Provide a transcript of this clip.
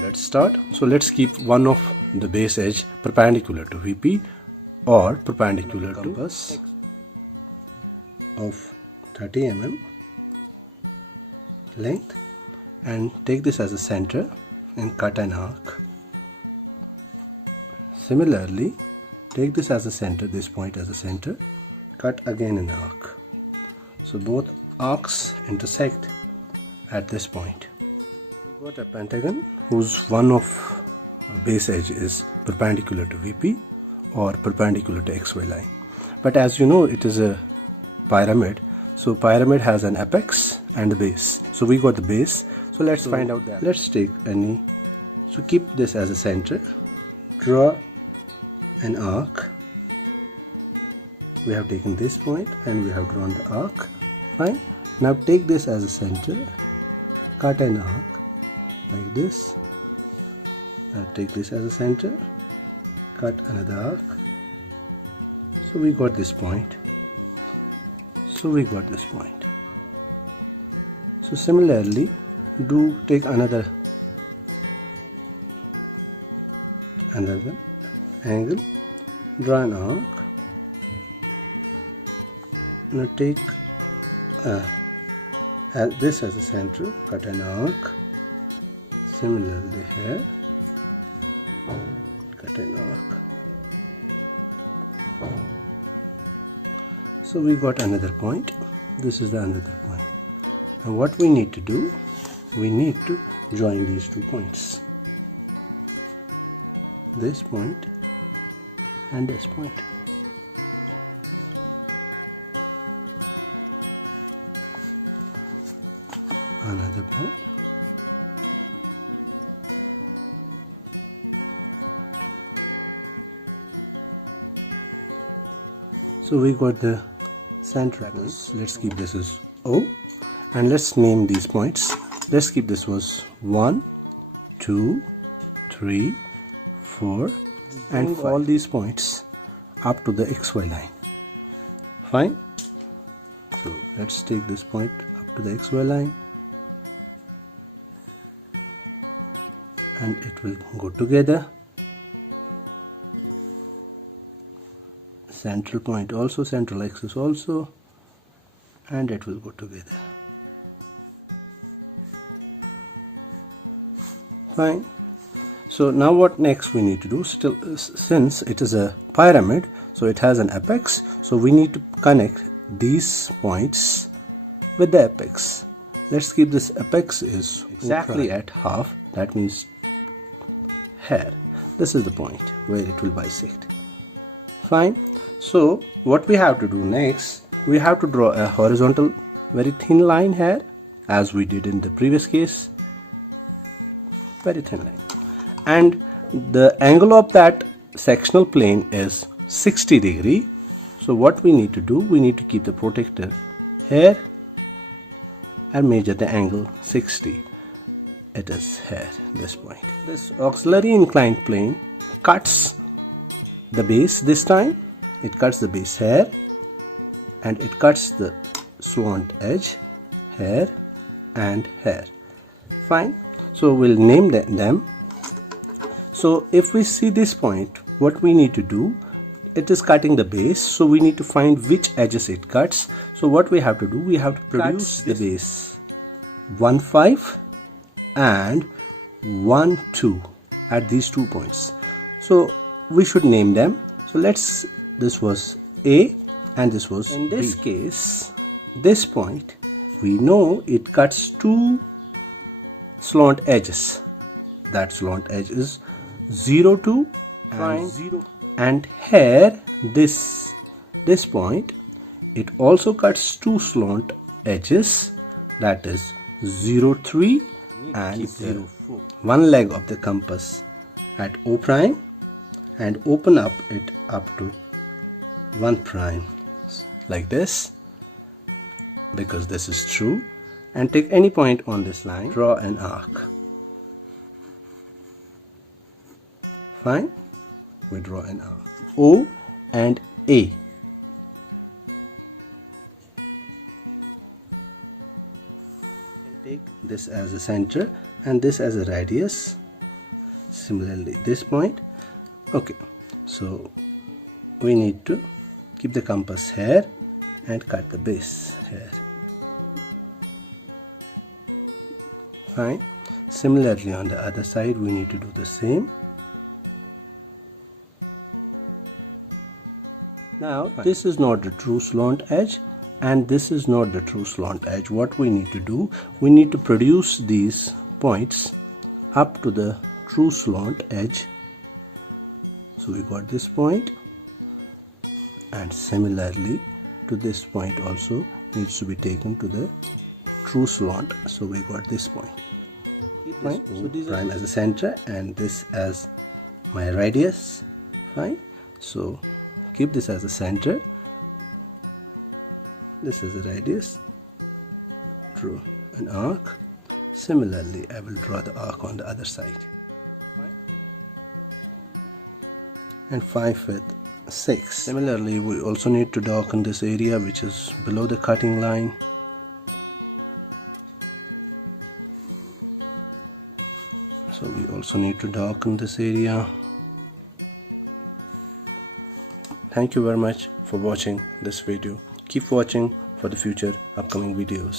let's start. So let's keep one of the base edge perpendicular to VP or perpendicular to compass of 30 mm length, and take this as a center and cut an arc. Similarly, take this as a center, this point as a center, cut again an arc. So both arcs intersect at this point. We got a pentagon whose one of base edge is perpendicular to VP or perpendicular to XY line. But as you know, it is a pyramid. So pyramid has an apex and a base. So we got the base. So let's find out that. Let's take any. So keep this as a center. Draw an arc. We have taken this point and we have drawn the arc. Fine. Now take this as a center. Cut an arc like this. Now take this as a center. Cut another arc. So we got this point. So similarly, take another angle, draw an arc. Now take this as a center, cut an arc. Similarly here, cut an arc. So we got another point. This is the another point. And what we need to do, we need to join these 2 points. This point and this point. Another point. So we got the center point. Let's keep this as O, and let's name these points. Let's keep this was 1, 2, 3, 4, and all these points up to the XY line. Fine. So let's take this point up to the XY line, and it will go together. Central point also, central axis also, and it will go together. Fine. So now what next we need to do, since it is a pyramid, so it has an apex, so we need to connect these points with the apex. Let's keep this apex is exactly at half, that means here. This is the point where it will bisect. Fine. So what we have to do next, we have to draw a horizontal very thin line here, as we did in the previous case. Very thin line, and the angle of that sectional plane is 60 degree. So what we need to do, we need to keep the protractor here and measure the angle 60. It is here, this point. This auxiliary inclined plane cuts the base this time. It cuts the base here, and it cuts the slant edge here and here. Fine. So we'll name them. So if we see this point, what we need to do, it is cutting the base, so we need to find which edges it cuts. So what we have to do, we have to produce the base 1, 5 and 1, 2 at these 2 points. So we should name them. So this was A and this was in this B. Case, this point, we know it cuts 2 slant edges. That slant edge is 0, 2 and 0. And here, this point, it also cuts 2 slant edges, that is 0, 3 and 0, 4. One leg of the compass at O prime and open up it up to 1 prime like this, because this is true. And take any point on this line, draw an arc. Fine. We draw an arc. O and A. Take this as a center and this as a radius. similarly this point. Okay, so we need to keep the compass here and cut the base here. Fine. Similarly on the other side we need to do the same. Now this is not the true slant edge and this is not the true slant edge. What we need to do, we need to produce these points up to the true slant edge. So we got this point, and similarly to this point also needs to be taken to the true slant. So we got this point. Fine. So these prime as a center and this as my radius. Fine. So keep this as a center. This is the radius. Draw an arc. Similarly, I will draw the arc on the other side. And 5 with 6. Similarly, we also need to darken this area which is below the cutting line. So we also need to darken this area. Thank you very much for watching this video. Keep watching for the future upcoming videos.